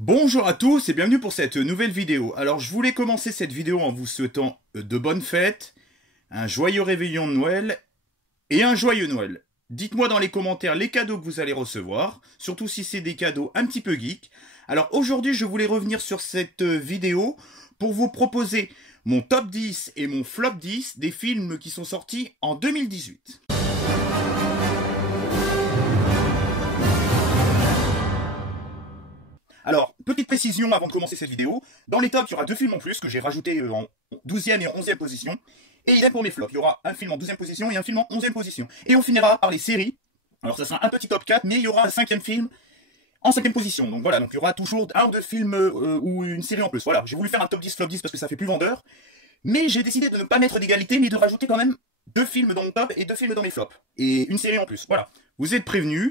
Bonjour à tous et bienvenue pour cette nouvelle vidéo. Alors je voulais commencer cette vidéo en vous souhaitant de bonnes fêtes, un joyeux réveillon de Noël et un joyeux Noël. Dites-moi dans les commentaires les cadeaux que vous allez recevoir, surtout si c'est des cadeaux un petit peu geek. Alors aujourd'hui je voulais revenir sur cette vidéo pour vous proposer mon top 10 et mon flop 10 des films qui sont sortis en 2018. Alors, petite précision avant de commencer cette vidéo, dans les tops, il y aura deux films en plus que j'ai rajoutés en 12e et 11e position. Et idem pour mes flops, il y aura un film en 12e position et un film en 11e position. Et on finira par les séries. Alors ça sera un petit top 4, mais il y aura un 5e film en 5e position. Donc voilà, donc il y aura toujours un ou deux films ou une série en plus. Voilà, j'ai voulu faire un top 10, flop 10 parce que ça fait plus vendeur. Mais j'ai décidé de ne pas mettre d'égalité, mais de rajouter quand même deux films dans mon top et deux films dans mes flops. Et une série en plus, voilà. Vous êtes prévenus.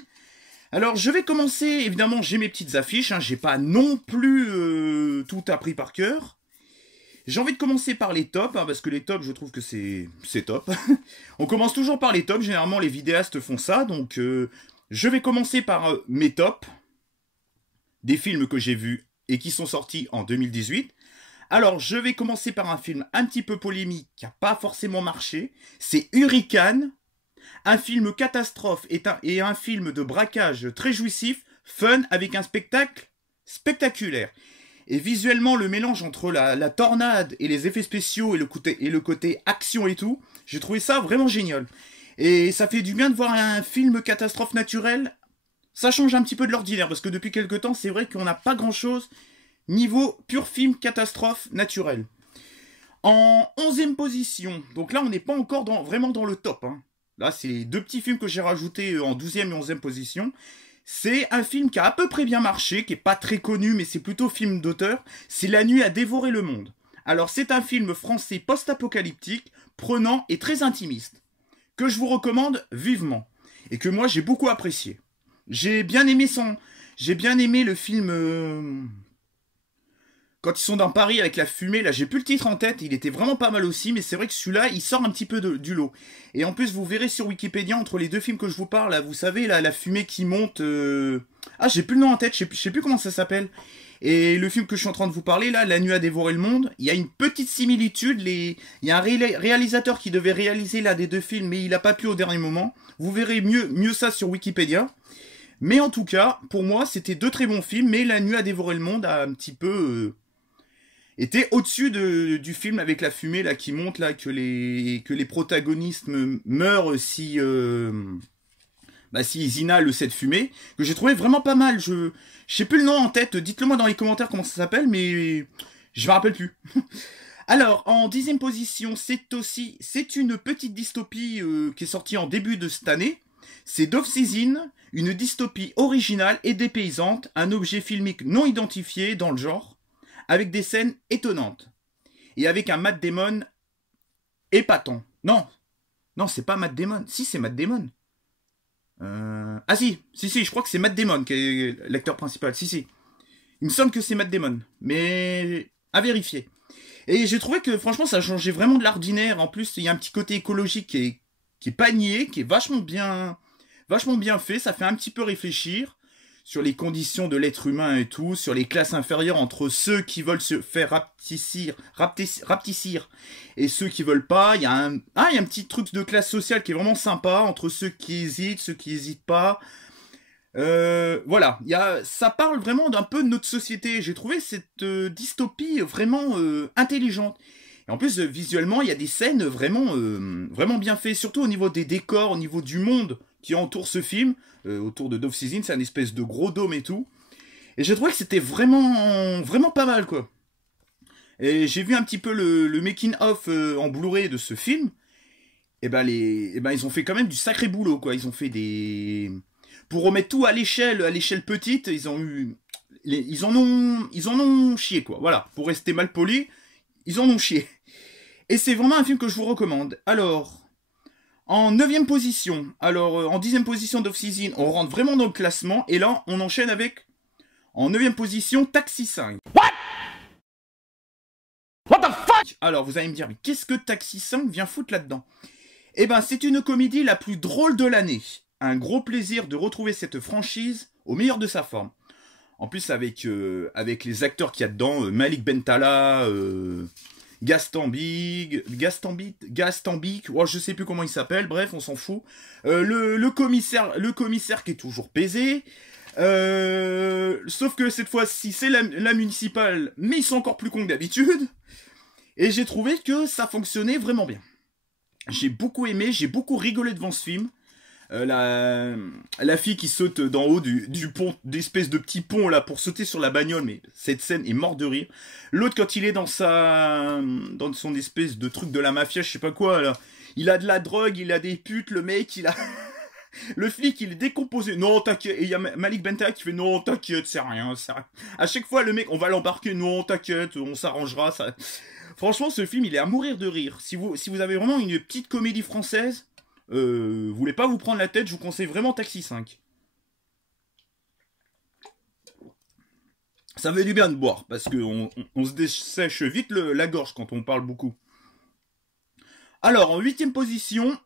Alors, je vais commencer, évidemment, j'ai mes petites affiches, hein, j'ai pas non plus tout appris par cœur. J'ai envie de commencer par les tops, hein, parce que les tops, je trouve que c'est top. On commence toujours par les tops, généralement les vidéastes font ça, donc je vais commencer par mes tops, des films que j'ai vus et qui sont sortis en 2018. Alors, je vais commencer par un film un petit peu polémique, qui n'a pas forcément marché, c'est Hurricane. Un film catastrophe et un film de braquage très jouissif, fun, avec un spectacle spectaculaire. Et visuellement, le mélange entre la tornade et les effets spéciaux et le côté action et tout, j'ai trouvé ça vraiment génial. Et ça fait du bien de voir un film catastrophe naturelle. Ça change un petit peu de l'ordinaire, parce que depuis quelques temps, c'est vrai qu'on n'a pas grand-chose niveau pur film catastrophe naturelle. En 11e position, donc là on n'est pas encore vraiment dans le top, hein. Là, c'est les deux petits films que j'ai rajoutés en 12e et 11e position. C'est un film qui a à peu près bien marché, qui n'est pas très connu, mais c'est plutôt film d'auteur. C'est La nuit a dévoré le monde. Alors, c'est un film français post-apocalyptique, prenant et très intimiste, que je vous recommande vivement, et que moi, j'ai beaucoup apprécié. J'ai bien aimé le film... Quand ils sont dans Paris avec la fumée, là j'ai plus le titre en tête, il était vraiment pas mal aussi, mais c'est vrai que celui-là, il sort un petit peu du lot. Et en plus, vous verrez sur Wikipédia, entre les deux films que je vous parle, là, vous savez, là, la fumée qui monte... Ah, j'ai plus le nom en tête, je sais plus comment ça s'appelle. Et le film que je suis en train de vous parler, là, La nuit a dévoré le monde, il y a une petite similitude, il y a un réalisateur qui devait réaliser l'un des deux films, mais il n'a pas pu au dernier moment. Vous verrez mieux ça sur Wikipédia. Mais en tout cas, pour moi, c'était deux très bons films, mais La nuit a dévoré le monde a un petit peu... était au-dessus du film avec la fumée là qui monte là, que les protagonistes meurent si ils inhalent cette fumée, que j'ai trouvé vraiment pas mal. Je sais plus le nom en tête, dites-le moi dans les commentaires comment ça s'appelle, mais je me rappelle plus. Alors, en 10e position, c'est une petite dystopie qui est sortie en début de cette année. C'est Off-Season, une dystopie originale et dépaysante, un objet filmique non identifié dans le genre, avec des scènes étonnantes. Et avec un Matt Damon épatant. Non, c'est pas Matt Damon. Si, c'est Matt Damon. Ah si, je crois que c'est Matt Damon qui est l'acteur principal. Si. Il me semble que c'est Matt Damon. Mais à vérifier. Et j'ai trouvé que franchement ça changeait vraiment de l'ordinaire. En plus, il y a un petit côté écologique qui est pas nié, qui est vachement bien fait. Ça fait un petit peu réfléchir sur les conditions de l'être humain et tout, sur les classes inférieures entre ceux qui veulent se faire rapetissir et ceux qui veulent pas. Il y a un petit truc de classe sociale qui est vraiment sympa entre ceux qui hésitent pas. Voilà, ça parle vraiment d'un peu de notre société. J'ai trouvé cette dystopie vraiment intelligente. Et en plus, visuellement, il y a des scènes vraiment bien faites, surtout au niveau des décors, au niveau du monde qui entoure ce film, autour de Off-Season, c'est un espèce de gros dôme et tout. Et j'ai trouvé que c'était vraiment pas mal, quoi. Et j'ai vu un petit peu le making-of en Blu-ray de ce film. Et ben ils ont fait quand même du sacré boulot, quoi. Ils ont fait pour remettre tout à l'échelle petite, ils en ont chié, quoi. Voilà, pour rester mal poli, ils en ont chié. Et c'est vraiment un film que je vous recommande. Alors, en 9e position, en 10e position d'Off-Season, on rentre vraiment dans le classement, et là, on enchaîne avec, en 9e position, Taxi 5. What the fuck? Alors, vous allez me dire, mais qu'est-ce que Taxi 5 vient foutre là-dedans? Eh ben, c'est une comédie la plus drôle de l'année. Un gros plaisir de retrouver cette franchise au meilleur de sa forme. En plus, avec les acteurs qu'il y a dedans, Malik Bentala, Gastambik, oh, je sais plus comment il s'appelle, bref, on s'en fout. Le commissaire qui est toujours baisé. Sauf que cette fois-ci, c'est la municipale, mais ils sont encore plus cons que d'habitude. Et j'ai trouvé que ça fonctionnait vraiment bien. J'ai beaucoup aimé, j'ai beaucoup rigolé devant ce film. La fille qui saute d'en haut du pont, d'espèce de petit pont là pour sauter sur la bagnole, mais cette scène est morte de rire. L'autre quand il est dans son espèce de truc de la mafia, je sais pas quoi là, il a de la drogue, il a des putes, le mec il a le flic il est décomposé, non t'inquiète, et il y a Malik Bentala qui fait non t'inquiète c'est rien, à chaque fois le mec on va l'embarquer, non t'inquiète on s'arrangera ça. Franchement ce film il est à mourir de rire. Si vous avez vraiment une petite comédie française, vous voulez pas vous prendre la tête, je vous conseille vraiment Taxi 5. Ça fait du bien de boire, parce qu'on se dessèche vite la gorge quand on parle beaucoup. Alors, en 8e position,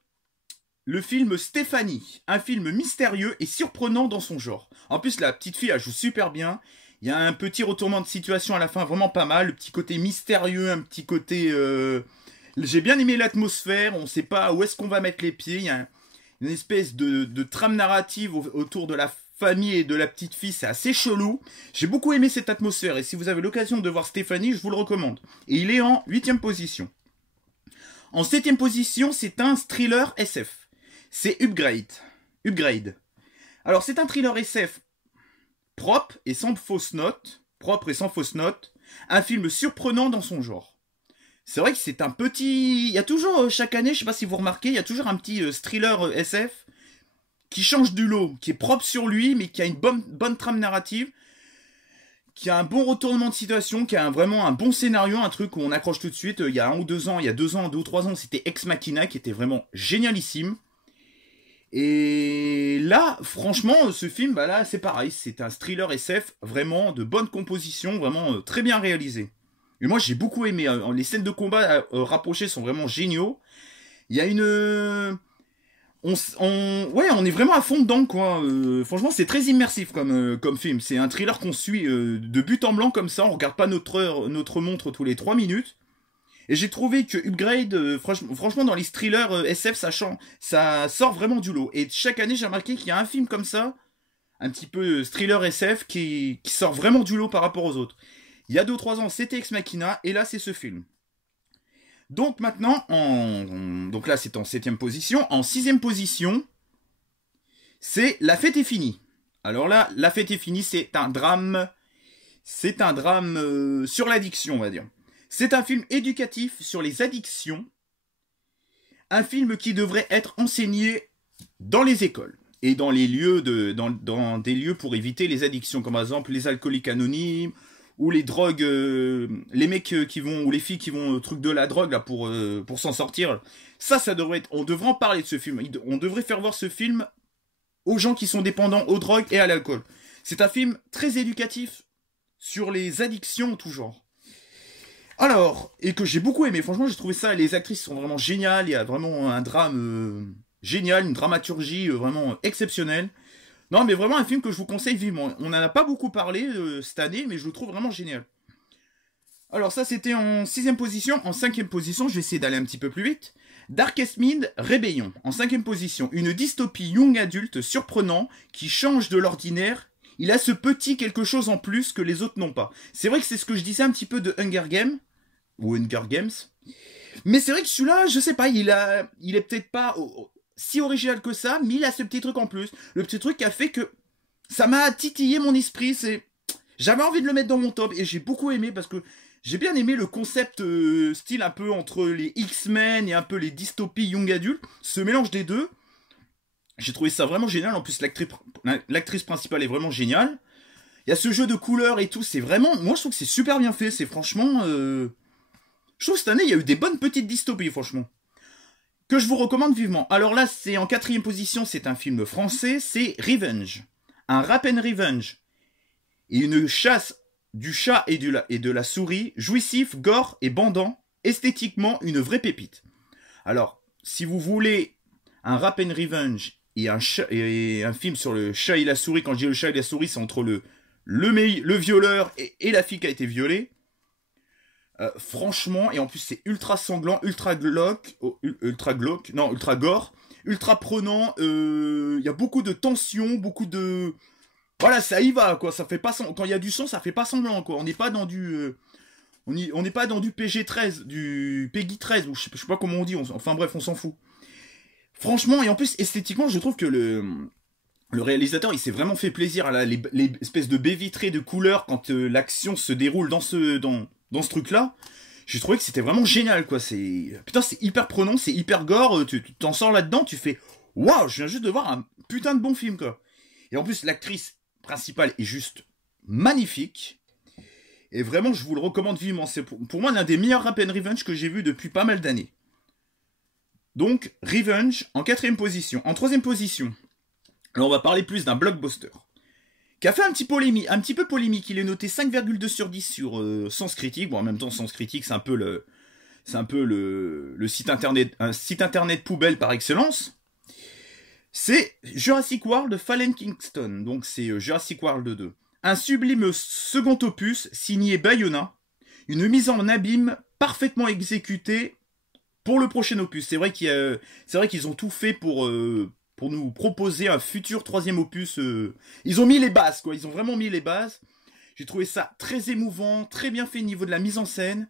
le film Stéphanie. Un film mystérieux et surprenant dans son genre. En plus, la petite fille, elle joue super bien. Il y a un petit retournement de situation à la fin, vraiment pas mal. Le petit côté mystérieux, un petit côté... J'ai bien aimé l'atmosphère, on sait pas où est-ce qu'on va mettre les pieds, il y a une espèce de trame narrative autour de la famille et de la petite fille, c'est assez chelou. J'ai beaucoup aimé cette atmosphère et si vous avez l'occasion de voir Stéphanie, je vous le recommande. Et il est en 8e position. En 7e position, c'est un thriller SF. C'est Upgrade. Alors c'est un thriller SF propre et sans fausse note. Un film surprenant dans son genre. C'est vrai que c'est un petit... Il y a toujours, chaque année, je sais pas si vous remarquez, il y a toujours un petit thriller SF qui change du lot, qui est propre sur lui, mais qui a une bonne trame narrative, qui a un bon retournement de situation, qui a vraiment un bon scénario, un truc où on accroche tout de suite. Il y a 2 ou 3 ans, c'était Ex Machina, qui était vraiment génialissime. Et là, franchement, ce film, bah là, c'est pareil, c'est un thriller SF, vraiment de bonne composition, vraiment très bien réalisé. Et moi j'ai beaucoup aimé, les scènes de combat rapprochées sont vraiment géniaux. Il y a une... Ouais, on est vraiment à fond dedans quoi. Franchement c'est très immersif comme film. C'est un thriller qu'on suit de but en blanc comme ça, on regarde pas notre montre tous les 3 minutes. Et j'ai trouvé que Upgrade, franchement dans les thrillers SF ça sort vraiment du lot. Et chaque année j'ai remarqué qu'il y a un film comme ça, un petit peu thriller SF qui sort vraiment du lot par rapport aux autres. Il y a 2 ou 3 ans, c'était Ex Machina, et là, c'est ce film. Donc maintenant, donc là, c'est en 7e position. En 6e position, c'est La Fête est finie. Alors là, La Fête est finie, c'est un drame sur l'addiction, on va dire. C'est un film éducatif sur les addictions. Un film qui devrait être enseigné dans les écoles. Et dans les lieux dans des lieux pour éviter les addictions, comme par exemple les alcooliques anonymes, ou les drogues, les mecs qui vont, ou les filles qui vont au truc de la drogue là pour s'en sortir. Ça devrait être, on devrait en parler de ce film. On devrait faire voir ce film aux gens qui sont dépendants aux drogues et à l'alcool. C'est un film très éducatif sur les addictions en tout genre. Alors, et que j'ai beaucoup aimé. Franchement, j'ai trouvé ça, les actrices sont vraiment géniales. Il y a vraiment un drame génial, une dramaturgie vraiment exceptionnelle. Non, mais vraiment un film que je vous conseille vivement. On n'en a pas beaucoup parlé cette année, mais je le trouve vraiment génial. Alors ça, c'était en 6e position. En 5e position, je vais essayer d'aller un petit peu plus vite. Darkest Mind, Rébellion. En 5e position, une dystopie young adulte surprenant qui change de l'ordinaire. Il a ce petit quelque chose en plus que les autres n'ont pas. C'est vrai que c'est ce que je disais un petit peu de Hunger Games. Ou Hunger Games. Mais c'est vrai que celui-là, je sais pas, il est peut-être pas... si original que ça, mais il a ce petit truc en plus. Le petit truc qui a fait que ça m'a titillé mon esprit. J'avais envie de le mettre dans mon top et j'ai beaucoup aimé parce que j'ai bien aimé le concept style un peu entre les X-Men et un peu les dystopies young adultes. Ce mélange des deux, j'ai trouvé ça vraiment génial. En plus, l'actrice principale est vraiment géniale. Il y a ce jeu de couleurs et tout. C'est vraiment... Moi, je trouve que c'est super bien fait. C'est franchement... Je trouve que cette année, il y a eu des bonnes petites dystopies, franchement. Que je vous recommande vivement. Alors là, c'est en 4e position, c'est un film français, c'est Revenge. Un rap and revenge. Et une chasse du chat et de la souris, jouissif, gore et bandant, esthétiquement une vraie pépite. Alors, si vous voulez un rap and revenge et un film sur le chat et la souris, quand je dis le chat et la souris, c'est entre le le violeur et la fille qui a été violée. Franchement, et en plus c'est ultra sanglant, ultra glauque, non, ultra gore, ultra prenant, il y a beaucoup de tension, beaucoup de... Voilà, ça y va, quoi, ça fait pas quand il y a du sang, ça fait pas sanglant, quoi, on n'est pas dans du... on n'est pas dans du PG-13, du Peggy 13, ou je sais pas comment on dit, enfin bref, on s'en fout. Franchement, et en plus, esthétiquement, je trouve que le réalisateur, il s'est vraiment fait plaisir à les espèces de baies vitrées de couleurs quand l'action se déroule dans ce truc-là. J'ai trouvé que c'était vraiment génial, quoi. Putain, c'est hyper prenant, c'est hyper gore. Tu t'en sors là-dedans, tu fais waouh, je viens juste de voir un putain de bon film, quoi. Et en plus, l'actrice principale est juste magnifique. Et vraiment, je vous le recommande vivement. C'est pour moi l'un des meilleurs Rap and Revenge que j'ai vu depuis pas mal d'années. Donc, Revenge en 4ème position. En 3ème position, alors on va parler plus d'un blockbuster qui a fait un petit peu polémique. Il est noté 5,2 sur 10 sur Sens Critique. Bon, en même temps, Sens Critique, c'est un peu le site internet, un site internet poubelle par excellence. C'est Jurassic World Fallen Kingston. Donc, c'est Jurassic World 2. Un sublime second opus signé Bayona. Une mise en abîme parfaitement exécutée pour le prochain opus. C'est vrai qu'ils ont tout fait pour nous proposer un futur 3ème opus. Ils ont mis les bases, quoi. Ils ont vraiment mis les bases. J'ai trouvé ça très émouvant, très bien fait au niveau de la mise en scène.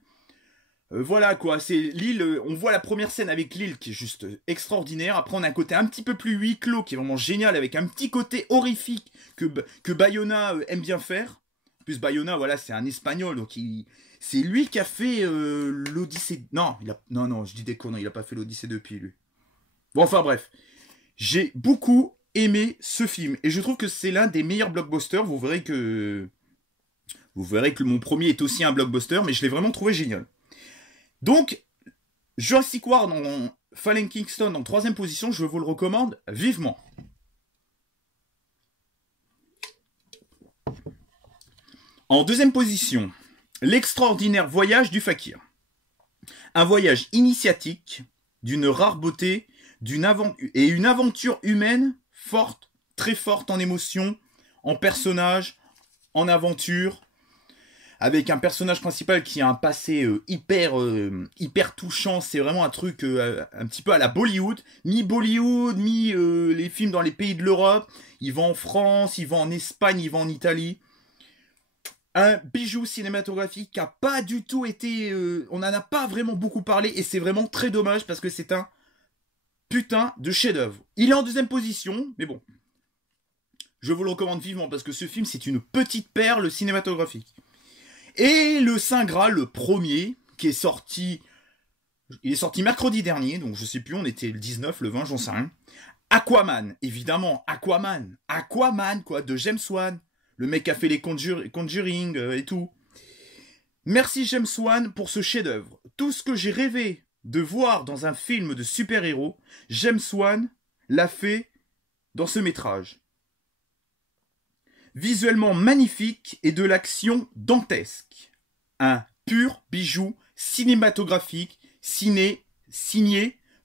Voilà, quoi. C'est l'île. On voit la première scène avec l'île qui est juste extraordinaire. Après, on a un côté un petit peu plus huis clos qui est vraiment génial avec un petit côté horrifique que Bayona aime bien faire. En plus, Bayona, voilà, c'est un Espagnol, donc c'est lui qui a fait l'Odyssée. Non, non, je dis des conneries, il a pas fait l'Odyssée depuis lui. Bon, enfin bref. J'ai beaucoup aimé ce film. Et je trouve que c'est l'un des meilleurs blockbusters. Vous verrez que mon premier est aussi un blockbuster, mais je l'ai vraiment trouvé génial. Donc, Jurassic World en Fallen Kingston en 3ème position, je vous le recommande vivement. En 2ème position, L'extraordinaire voyage du fakir. Un voyage initiatique, d'une rare beauté, une aventure humaine forte, très forte en émotion, en personnage, en aventure, avec un personnage principal qui a un passé hyper touchant. C'est vraiment un truc un petit peu à la Bollywood, mi-Bollywood, les films dans les pays de l'Europe. Il va en France, il va en Espagne, il va en Italie. Un bijou cinématographique qui a pas du tout été... on n'en a pas vraiment beaucoup parlé et c'est vraiment très dommage parce que c'est un putain de chef-d'œuvre. Il est en 2ème position, mais bon. Je vous le recommande vivement parce que ce film, c'est une petite perle cinématographique. Et le Saint Graal, le premier, qui est sorti... Il est sorti mercredi dernier, donc je sais plus, on était le 19, le 20, j'en sais rien. Aquaman, évidemment, Aquaman, quoi, de James Wan. Le mec a fait les Conjuring et tout. Merci James Wan pour ce chef-d'œuvre. Tout ce que j'ai rêvé de voir dans un film de super-héros, James Wan l'a fait dans ce métrage. Visuellement magnifique et de l'action dantesque. Un pur bijou cinématographique signé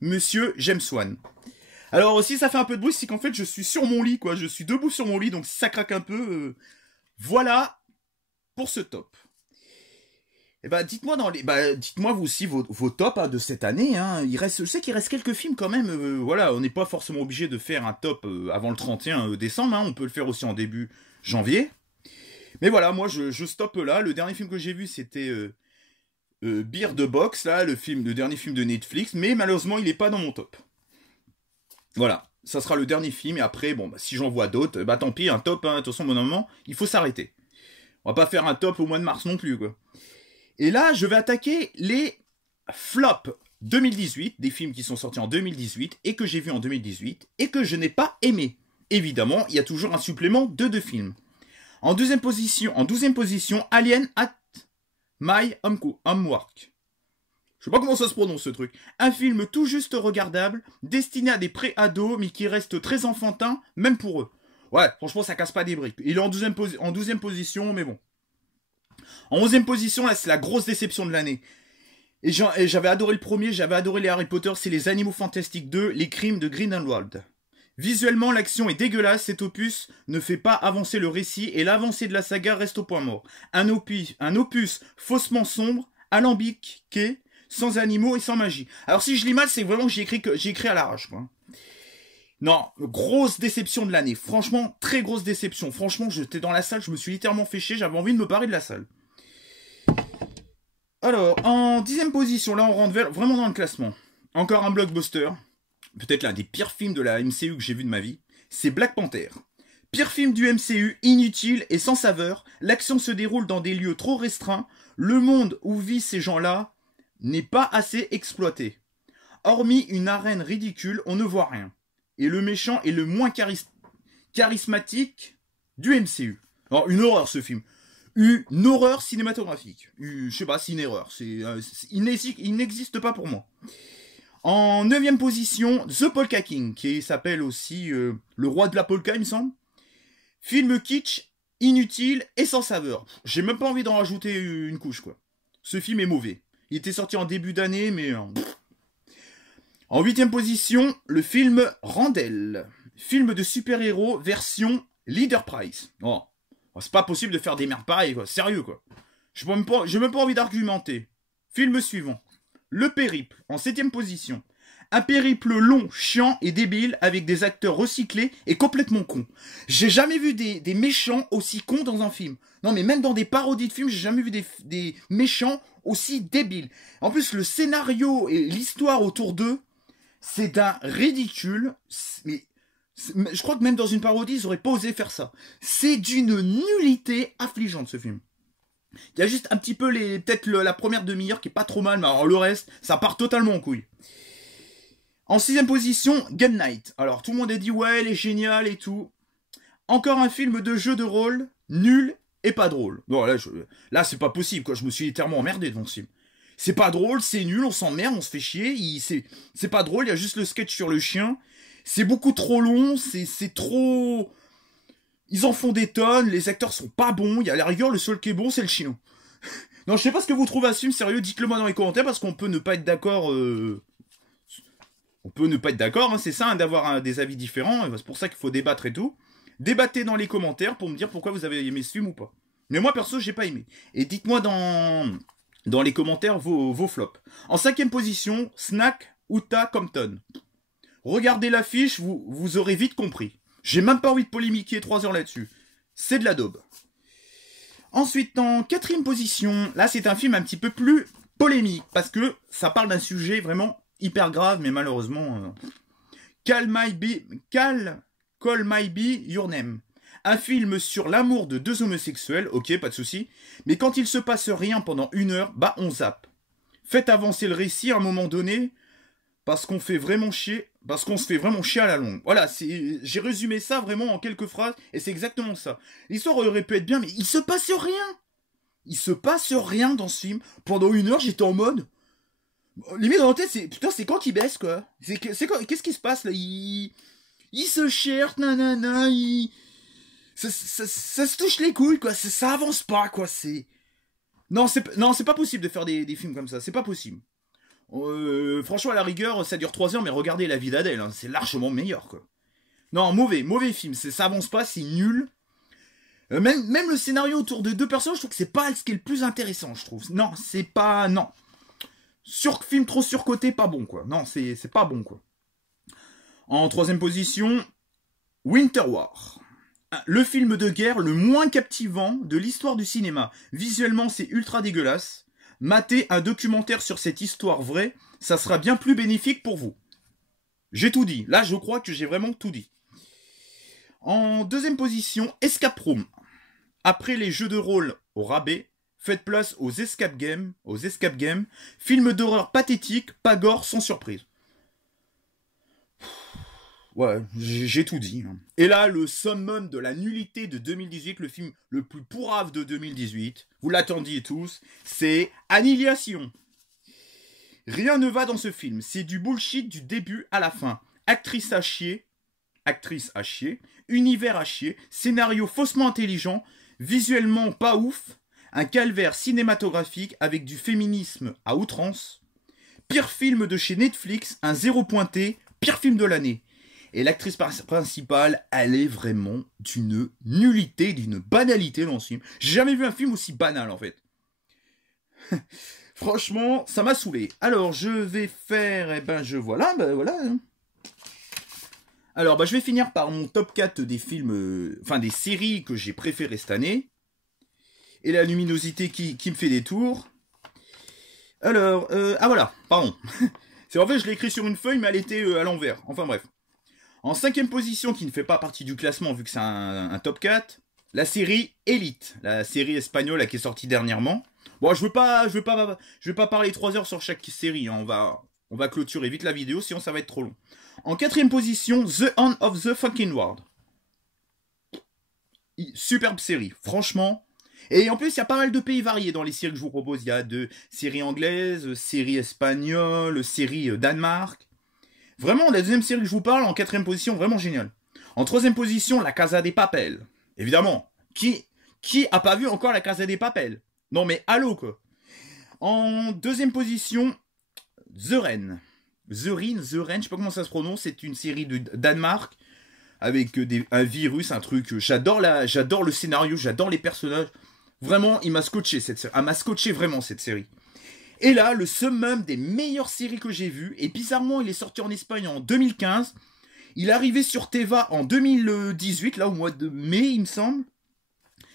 Monsieur James Wan. Alors aussi, ça fait un peu de bruit, c'est qu'en fait, je suis sur mon lit, quoi. Je suis debout sur mon lit, donc si ça craque un peu. Voilà pour ce top. Et bah, dites-moi vous aussi vos tops de cette année. Hein. Je sais qu'il reste quelques films quand même. Voilà, on n'est pas forcément obligé de faire un top avant le 31 décembre. Hein. On peut le faire aussi en début janvier. Mais voilà, moi, je stoppe là. Le dernier film que j'ai vu, c'était Beer the Box, là, le dernier film de Netflix. Mais malheureusement, il n'est pas dans mon top. Voilà, ça sera le dernier film, et après, bon, bah, si j'en vois d'autres, bah tant pis, un top, hein, de toute façon, mon moment, il faut s'arrêter. On va pas faire un top au mois de mars non plus, quoi. Et là, je vais attaquer les flops 2018, des films qui sont sortis en 2018, et que j'ai vus en 2018, et que je n'ai pas aimé. Évidemment, il y a toujours un supplément de 2 films. En 12e position, Alien at My Homework. Je sais pas comment ça se prononce ce truc. Un film tout juste regardable, destiné à des pré-ados, mais qui reste très enfantin, même pour eux. Ouais, franchement, ça casse pas des briques. Il est en 12e position, mais bon. En 11e position, là, c'est la grosse déception de l'année. Et j'avais adoré le premier, j'avais adoré les Harry Potter, c'est les Animaux Fantastiques 2, les Crimes de Grindelwald. Visuellement, l'action est dégueulasse, cet opus ne fait pas avancer le récit et l'avancée de la saga reste au point mort. Un opus faussement sombre, alambiqué, sans animaux et sans magie. Alors si je lis mal, c'est vraiment que j'ai écrit à l'arrache, quoi. Non, grosse déception de l'année. Franchement, très grosse déception. Franchement, j'étais dans la salle, je me suis littéralement fait chier, j'avais envie de me barrer de la salle. Alors, en 10e position, là on rentre vraiment dans le classement. Encore un blockbuster. Peut-être l'un des pires films de la MCU que j'ai vu de ma vie, c'est Black Panther. Pire film du MCU, inutile et sans saveur, l'action se déroule dans des lieux trop restreints, le monde où vivent ces gens-là n'est pas assez exploité. Hormis une arène ridicule, on ne voit rien. Et le méchant est le moins charismatique du MCU. Alors, une horreur ce film. Une horreur cinématographique. Je sais pas, c'est une erreur. Il n'existe pas pour moi. En 9e position, The Polka King, qui s'appelle aussi Le Roi de la Polka, il me semble. Film kitsch, inutile et sans saveur. J'ai même pas envie d'en rajouter une couche, quoi. Ce film est mauvais. Il était sorti en début d'année, mais... En 8e position, le film Randall. Film de super-héros version Leader Price. Oh, c'est pas possible de faire des merdes pareilles, quoi. Sérieux, quoi. J'ai même pas envie d'argumenter. Film suivant. Le Périple, en 7e position. Un périple long, chiant et débile avec des acteurs recyclés et complètement cons. J'ai jamais vu des méchants aussi cons dans un film. Non mais même dans des parodies de films, j'ai jamais vu des méchants aussi débiles. En plus, le scénario et l'histoire autour d'eux, c'est d'un ridicule. Mais je crois que même dans une parodie, ils auraient pas osé faire ça. C'est d'une nullité affligeante ce film. Il y a juste un petit peu peut-être la première demi-heure qui est pas trop mal, mais alors le reste, ça part totalement en couille. En 6e position, Game Night. Alors tout le monde a dit ouais, elle est géniale et tout. Encore un film de jeu de rôle, nul et pas drôle. Bon là c'est pas possible, quoi. Je me suis littéralement emmerdé devant ce film. C'est pas drôle, c'est nul, on s'emmerde, on se fait chier. C'est pas drôle, il y a juste le sketch sur le chien. C'est beaucoup trop long, c'est trop... Ils en font des tonnes, les acteurs sont pas bons, il y a à la rigueur, le seul qui est bon, c'est le chien. Non, je sais pas ce que vous trouvez à ce film, sérieux, dites-le moi dans les commentaires, parce qu'on peut ne pas être d'accord... On peut ne pas être d'accord, hein, c'est ça, hein, d'avoir des avis différents, c'est pour ça qu'il faut débattre et tout. Débattez dans les commentaires pour me dire pourquoi vous avez aimé ce film ou pas. Mais moi, perso, j'ai pas aimé. Et dites-moi dans les commentaires vos flops. En 5e position, Snack Uta Compton. Regardez l'affiche, vous aurez vite compris. J'ai même pas envie de polémiquer 3 heures là-dessus. C'est de la daube. Ensuite, en 4e position, là c'est un film un petit peu plus polémique, parce que ça parle d'un sujet vraiment hyper grave, mais malheureusement... Call My Be Your Name. Un film sur l'amour de 2 homosexuels, ok, pas de souci, mais quand il se passe rien pendant 1 heure, bah on zappe. Faites avancer le récit à un moment donné, parce qu'on se fait vraiment chier à la longue. Voilà, j'ai résumé ça vraiment en quelques phrases, et c'est exactement ça. L'histoire aurait pu être bien, mais il se passe rien. Il se passe rien dans ce film. Pendant 1 heure, j'étais en mode... Limite dans la tête, putain, c'est quand qu'il baisse, quoi. Qu'est-ce qui se passe, là? Il se cherche, nanana, ça se touche les couilles, quoi. Ça avance pas, quoi. Non, c'est pas possible de faire des films comme ça. C'est pas possible. Franchement, à la rigueur, ça dure 3 heures, mais regardez La Vie d'Adèle, hein, c'est largement meilleur, quoi. Non, mauvais film, ça avance pas, c'est nul. Même le scénario autour de 2 personnages, je trouve que c'est pas ce qui est le plus intéressant, je trouve. Non, c'est pas... Non. Film trop surcoté, pas bon, quoi. Non, c'est pas bon, quoi. En 3e position, Winter War. Le film de guerre le moins captivant de l'histoire du cinéma. Visuellement, c'est ultra dégueulasse. Matez un documentaire sur cette histoire vraie, ça sera bien plus bénéfique pour vous. J'ai tout dit. Là, je crois que j'ai vraiment tout dit. En 2e position, Escape Room. Après les jeux de rôle au rabais, faites place aux escape games. Film d'horreur pathétique, pas gore, sans surprise. Ouais, j'ai tout dit. Et là, le summum de la nullité de 2018, le film le plus pourrave de 2018, vous l'attendiez tous, c'est Annihilation. Rien ne va dans ce film, c'est du bullshit du début à la fin. Actrice à chier, univers à chier, scénario faussement intelligent, visuellement pas ouf, un calvaire cinématographique avec du féminisme à outrance, pire film de chez Netflix, un 0 pointé, pire film de l'année. Et l'actrice principale, elle est vraiment d'une nullité, d'une banalité dans ce film. J'ai jamais vu un film aussi banal en fait. Franchement, ça m'a saoulé. Alors, je vais faire, voilà. Alors, je vais finir par mon top 4 des films, des séries que j'ai préférées cette année. Et la luminosité qui me fait des tours. Alors, voilà, pardon. C'est en fait, je l'ai écrit sur une feuille, mais elle était à l'envers. Enfin bref. En 5e position, qui ne fait pas partie du classement vu que c'est un top 4, la série Elite, la série espagnole qui est sortie dernièrement. Bon, je veux pas parler 3 heures sur chaque série, hein. On va clôturer vite la vidéo, sinon ça va être trop long. En 4e position, The End of the Fucking World. Superbe série, franchement. Et en plus, il y a pas mal de pays variés dans les séries que je vous propose. Il y a de séries anglaises, séries espagnoles, séries Danemark. Vraiment, la deuxième série que je vous parle, en 4e position, vraiment génial. En 3e position, La Casa des Papel. Évidemment, qui a pas vu encore La Casa des Papel? Non mais allô quoi. En 2e position, The Ren, je sais pas comment ça se prononce, c'est une série de Danemark avec un virus, un truc. J'adore le scénario, j'adore les personnages. Vraiment, il m'a scotché cette série. Elle m'a scotché vraiment cette série. Et là, le summum des meilleures séries que j'ai vues, et bizarrement, il est sorti en Espagne en 2015. Il est arrivé sur Teva en 2018, là au mois de mai, il me semble.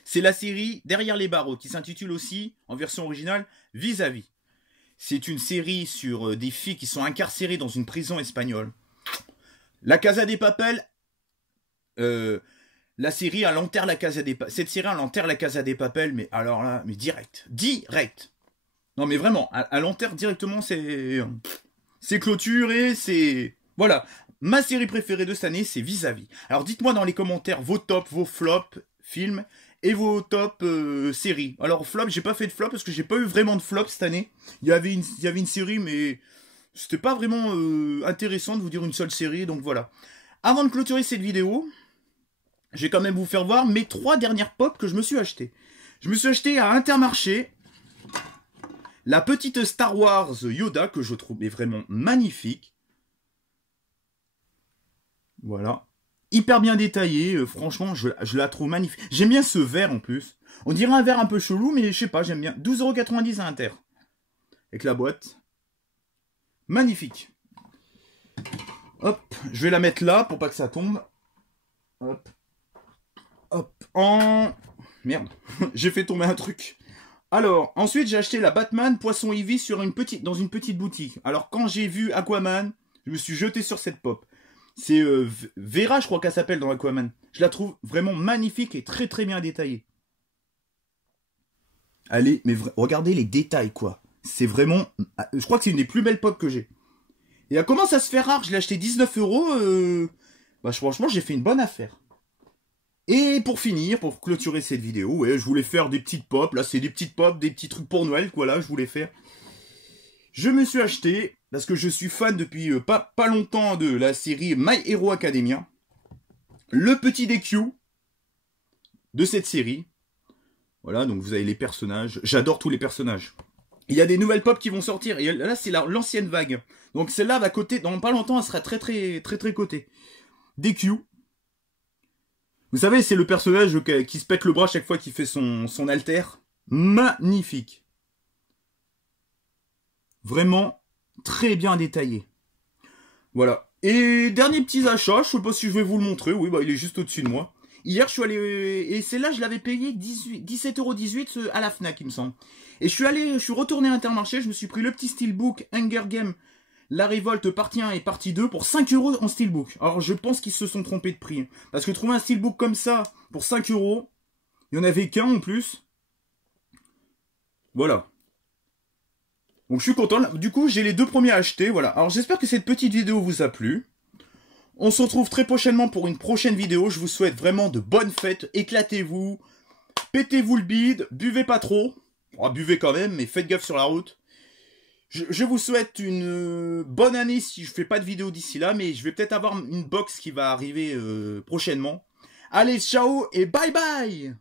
C'est la série Derrière les barreaux, qui s'intitule aussi, en version originale, Vis-à-vis. C'est une série sur des filles qui sont incarcérées dans une prison espagnole. La Casa des Papel, la série, elle enterre la Casa des Papel. Cette série, elle enterre la Casa des Papel, mais alors là, mais direct. Non mais vraiment, elle enterre directement c'est clôturé, c'est... Voilà, ma série préférée de cette année, c'est Vis-à-vis. Alors dites-moi dans les commentaires vos tops, vos flops, films, et vos top séries. Alors flop, j'ai pas fait de flop parce que j'ai pas eu vraiment de flop cette année. Il y avait une série, mais c'était pas vraiment intéressant de vous dire une seule série, donc voilà. Avant de clôturer cette vidéo, je vais quand même vous faire voir mes 3 dernières pop que je me suis acheté. Je me suis acheté à Intermarché la petite Star Wars Yoda que je trouve vraiment magnifique. Voilà. Hyper bien détaillée, franchement, je la trouve magnifique. J'aime bien ce vert en plus. On dirait un vert un peu chelou, mais je sais pas, j'aime bien. 12,90 € à Inter. Avec la boîte. Magnifique. Hop, je vais la mettre là pour pas que ça tombe. Hop. Merde, j'ai fait tomber un truc. Alors, ensuite, j'ai acheté la Batman Poisson Ivy dans une petite boutique. Alors, quand j'ai vu Aquaman, je me suis jeté sur cette pop. C'est Vera, je crois qu'elle s'appelle dans Aquaman. Je la trouve vraiment magnifique et très très bien détaillée. Allez, mais regardez les détails, quoi. C'est vraiment... Je crois que c'est une des plus belles pop que j'ai. Et elle commence à se faire rare. Je l'ai acheté 19 €. Franchement, j'ai fait une bonne affaire. Et pour finir, pour clôturer cette vidéo, ouais, je voulais faire des petites pop. Là, c'est des petites pop, des petits trucs pour Noël, quoi, là, je voulais faire. Je me suis acheté, parce que je suis fan depuis pas longtemps de la série My Hero Academia, le petit DQ de cette série. Voilà, donc vous avez les personnages. J'adore tous les personnages. Il y a des nouvelles pop qui vont sortir. Et là, c'est l'ancienne vague. Donc celle-là va coter, dans pas longtemps, elle sera très cotée. DQ. Vous savez, c'est le personnage qui se pète le bras chaque fois qu'il fait son alter. Magnifique. Vraiment très bien détaillé. Voilà. Et dernier petit achat, je sais pas si je vais vous le montrer. Oui, il est juste au-dessus de moi. Hier, je suis allé... Et celle-là, je l'avais payé 17,18 € à la Fnac, il me semble. Et je suis retourné à Intermarché, je me suis pris le petit steelbook Hunger Games, La Révolte partie 1 et partie 2 pour 5 € en steelbook. Alors, je pense qu'ils se sont trompés de prix. Parce que trouver un steelbook comme ça pour 5 €, il n'y en avait qu'un en plus. Voilà. Donc je suis content. Du coup, j'ai les 2 premiers à acheter. Voilà. Alors j'espère que cette petite vidéo vous a plu. On se retrouve très prochainement pour une prochaine vidéo. Je vous souhaite vraiment de bonnes fêtes. Éclatez-vous. Pétez-vous le bide. Buvez pas trop. Buvez quand même, mais faites gaffe sur la route. Je vous souhaite une bonne année si je fais pas de vidéo d'ici là. Mais je vais peut-être avoir une box qui va arriver prochainement. Allez, ciao et bye bye!